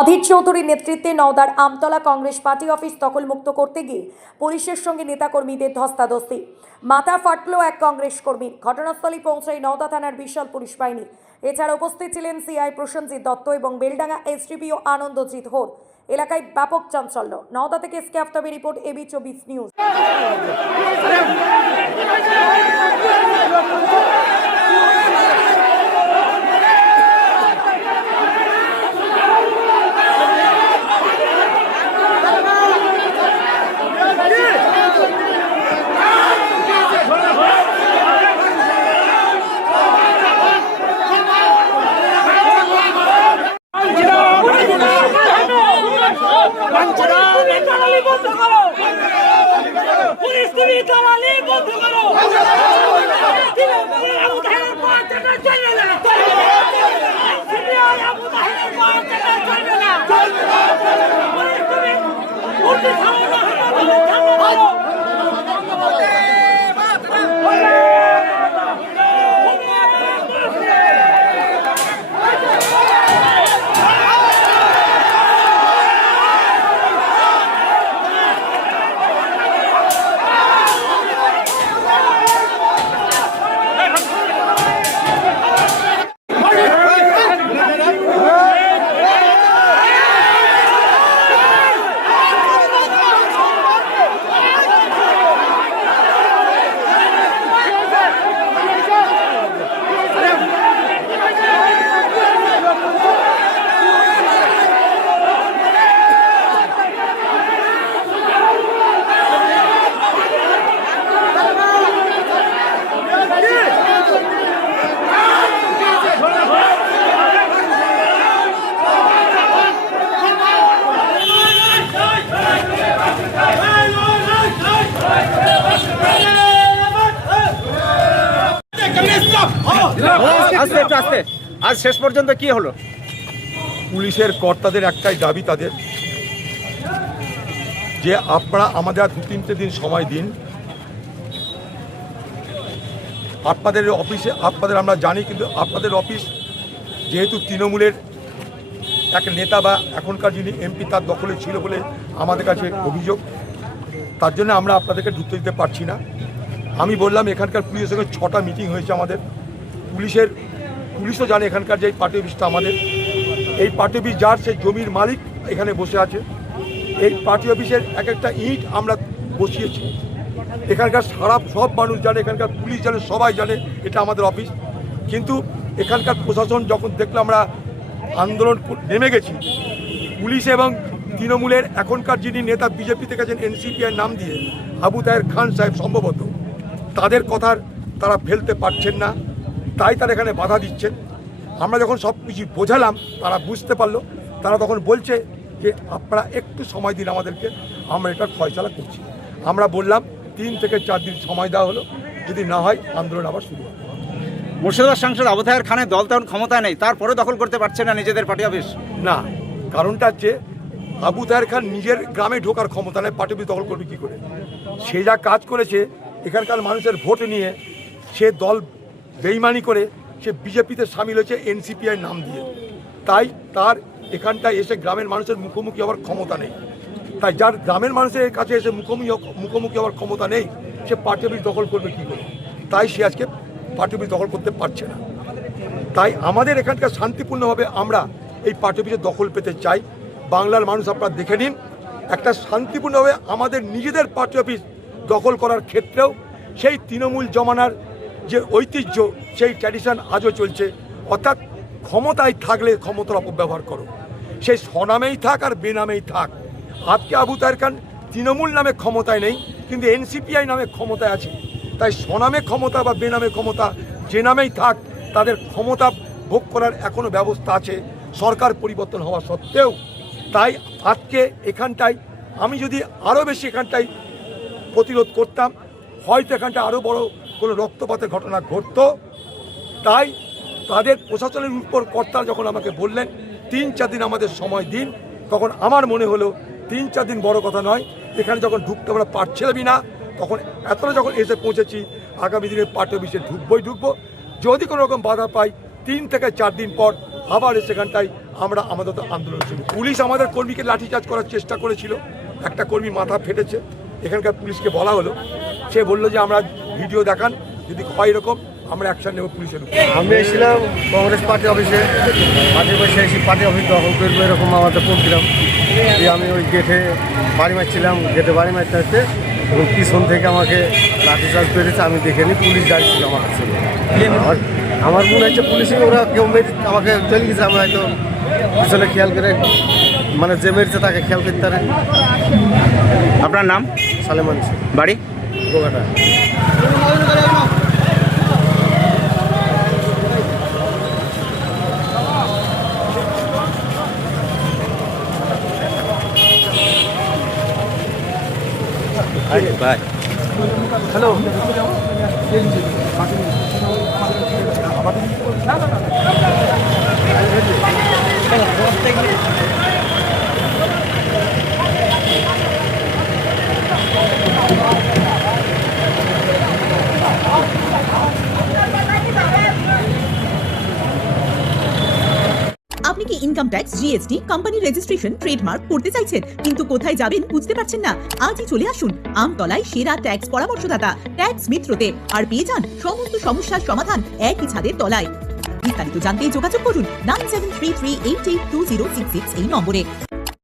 অধীর চৌধুরীর নেতৃত্বে নওদার Amtala Congress party office দখলমুক্ত করতে গিয়ে পুলিশের সঙ্গে নেতাকর্মীদের ধস্তাধস্তি। মাথা ফাটল এক কংগ্রেস কর্মীর। ঘটনাস্থলে পৌঁছায় নওদা থানার বিশাল পুলিশ বাহিনী। এছাড়া উপস্থিত ছিলেন সিআই প্রসেনজিৎ দত্ত এবং বেলডাঙ্গা এসডিপিও আনন্দজিৎ হোর। এলাকায় ব্যাপক চাঞ্চল্য। নওদা থেকে এসকে আফতাবের রিপোর্ট, এবি24 নিউজ। আজ শেষ পর্যন্ত কি হলো? পুলিশের কর্তাদের একটাই দাবি তাদের যে আপনারা আমাদের 2-3 দিন সময় দিন, আপনাদের অফিসে আপনাদের আমরা জানি, কিন্তু আপনাদের অফিস যেহেতু তৃণমূলের এক নেতা বা এখনকার যিনি এমপি তার দখলে ছিল বলে আমাদের কাছে অভিযোগ, তার জন্য আমরা আপনাদেরকে ঢুকতে দিতে পারছি না। আমি বললাম এখানকার পুলিশের সঙ্গে 6টা মিটিং হয়েছে আমাদের। পুলিশও জানে এখানকার যে পার্টি অফিসটা আমাদের, এই পার্টি অফিস যার সেই জমির মালিক এখানে বসে আছে। এই পার্টি অফিসের এক একটা ইট আমরা বসিয়েছি। এখানকার সব মানুষ জানে, এখানকার পুলিশ জানে, সবাই জানে এটা আমাদের অফিস। কিন্তু এখানকার প্রশাসন যখন দেখলো আমরা আন্দোলন নেমে গেছি, পুলিশ এবং তৃণমূলের এখনকার যিনি নেতা বিজেপিতে গেছেন এনসিপিআর নাম দিয়ে আবু তাহের খান সাহেব, সম্ভবত তাদের কথার তারা ফেলতে পারছেন না, তাই তারা এখানে বাধা দিচ্ছেন। আমরা যখন সব কিছু বোঝালাম তারা বুঝতে পারলো, তারা তখন বলছে যে আপনারা একটু সময় দিন আমাদেরকে, আমরা এটার ফয়সালা করছি। আমরা বললাম 3 থেকে 4 দিন সময় দেওয়া হলো, যদি না হয় আন্দোলন আবার শুরু হবে। মুর্শিদাবাদ সাংসদ আবু তাহের খানের দল তেমন ক্ষমতা নেই, তারপরে দখল করতে পারছে না নিজেদের পার্টি অফিস। না, কারণটা হচ্ছে আবু তাহের খান নিজের গ্রামে ঢোকার ক্ষমতা নেই, পার্টি অফিস দখল করবে কী করে? সে যা কাজ করেছে এখানকার মানুষের ভোট নিয়ে, সে দল বেইমানি করে সে বিজেপিতে সামিল হয়েছে এনসিপিআই নাম দিয়ে, তাই তার এখানটায় এসে গ্রামের মানুষের মুখোমুখি হওয়ার ক্ষমতা নেই। তাই যার গ্রামের মানুষের কাছে এসে মুখোমুখি হওয়ার ক্ষমতা নেই, সে পার্টি অফিস দখল করবে কী করে? তাই সে আজকে পার্টি অফিস দখল করতে পারছে না। তাই আমাদের এখানকার শান্তিপূর্ণভাবে আমরা এই পার্টি অফিসের দখল পেতে চাই। বাংলার মানুষ আপনারা দেখে নিন, একটা শান্তিপূর্ণভাবে আমাদের নিজেদের পার্টি অফিস দখল করার ক্ষেত্রেও সেই তৃণমূল জমানার যে ঐতিহ্য, সেই ট্র্যাডিশন আজও চলছে। অর্থাৎ ক্ষমতায় থাকলে ক্ষমতার অপব্যবহার করো, সেই স্বনামেই থাক আর বেনামেই থাক। আজকে আবু তাহের খান তৃণমূল নামে ক্ষমতায় নেই, কিন্তু এনসিপিআই নামে ক্ষমতায় আছে। তাই স্বনামে ক্ষমতা বা বেনামে ক্ষমতা যে নামেই থাক, তাদের ক্ষমতা ভোগ করার এখনও ব্যবস্থা আছে সরকার পরিবর্তন হওয়া সত্ত্বেও। তাই আজকে এখানটায় আমি যদি আরও বেশি এখানটায় প্রতিরোধ করতাম, হয়তো এখানটায় আরও বড় কোনো রক্তপাতের ঘটনা ঘটত। তাই তাদের প্রশাসনের উপর কর্তারা যখন আমাকে বললেন 3-4 দিন আমাদের সময় দিন, তখন আমার মনে হলো 3-4 দিন বড় কথা নয়। এখানে যখন ঢুকতে আমরা পারছিলামই না, তখন এতটা যখন এসে পৌঁছেছি, আগামী দিনে পার্টি অফিসে ঢুকবো। যদি কোনো রকম বাধা পাই 3 থেকে 4 দিন পর আবার সেখানটায় আমরা আমাদের আন্দোলন শুরু। পুলিশ আমাদের কর্মীকে লাঠিচার্জ করার চেষ্টা করেছিল, একটা কর্মী মাথা ফেটেছে। এখানকার পুলিশকে বলা হলো, সে বললো যে আমরা ভিডিও দেখান, যদি হয় এরকম আমরা অ্যাকশন নেব পুলিশের উপর। আমি এসেছিলাম কংগ্রেস পার্টি অফিসে, মাঝে বসে এসে পার্টি অফিস দখল করবো এরকম আমাদের করছিলাম। দিয়ে আমি ওই গেটে বাড়ি মারছিলাম, গেটে বাড়ি মারতে আসতে এবং পিছন থেকে আমাকে লাঠিচার্জ করেছে। আমি দেখিনি, পুলিশ যাচ্ছিল আমার কাছে। আমার মনে হচ্ছে পুলিশে ওরা কেউ আমাকে চলে গেছে, আমি হয়তো পিছনে খেয়াল করে মানে যে মেরেছে তাকে খেয়াল করতে পারে। আপনার নাম? সালেমান বাড়ি? গোঘাটা। বাই। আপনি কি income tax, GST, company registration, trademark করতে চাইছেন কিন্তু কোথায় যাবেন বুঝতে পারছেন না? আজই চলে আসুন আমতলায় সেরা ট্যাক্স পরামর্শদাতা ট্যাক্স মিত্রতে আর পেয়ে যান সমস্ত সমস্যার সমাধান একই ছাদের তলায়। বিস্তারিত জানতে যোগাযোগ করুন 9733882066 এই নম্বরে।